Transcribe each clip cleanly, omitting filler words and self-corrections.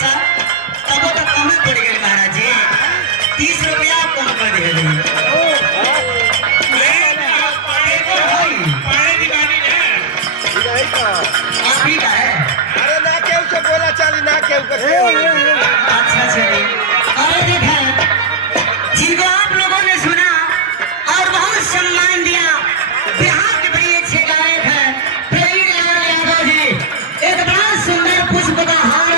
पैसा तब तो कम पड़ गए महाराज जी। 30 रुपया कम कर दे आप ही का है। अरे ना केहू से बोला चाली ना केहू के अच्छा चलिए। अरे देखा जिनको आप लोगों ने सुना और बहुत सम्मान दिया, बिहार के बड़ी अच्छे गायक हैं प्रेमीलाल यादव जी। एक बड़ा सुंदर पुष्प का हार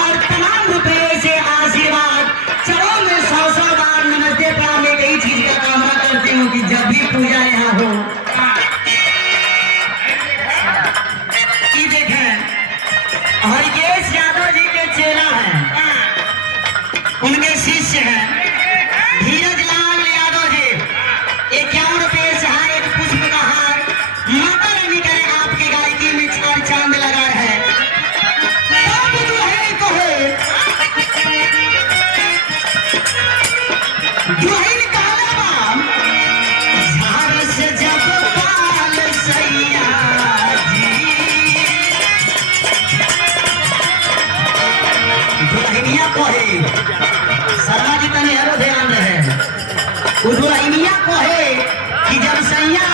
और तमाम रुपये से आशीर्वाद। चलो मैं 100 बार नमस्ते प्रणाम एक ही चीज का कामना करती हूँ कि जब भी पूजा यहाँ हो कि देखें हरिकेश यादव जी के चेला हैं, उनके शिष्य हैं धीरज लाल यादव जी। 51 रुपये से हार एक पुष्प का हार। माता रानी करे आपकी गायकी में 4 चांद लगा है। तब दुल्हन कहो दुल्हन काला बाम झार से जब पाल सैया जी। दुल्हनिया कहे शर्मा जी तनी हरो ध्यान रहे। दुल्हनिया कहे कि जब सैया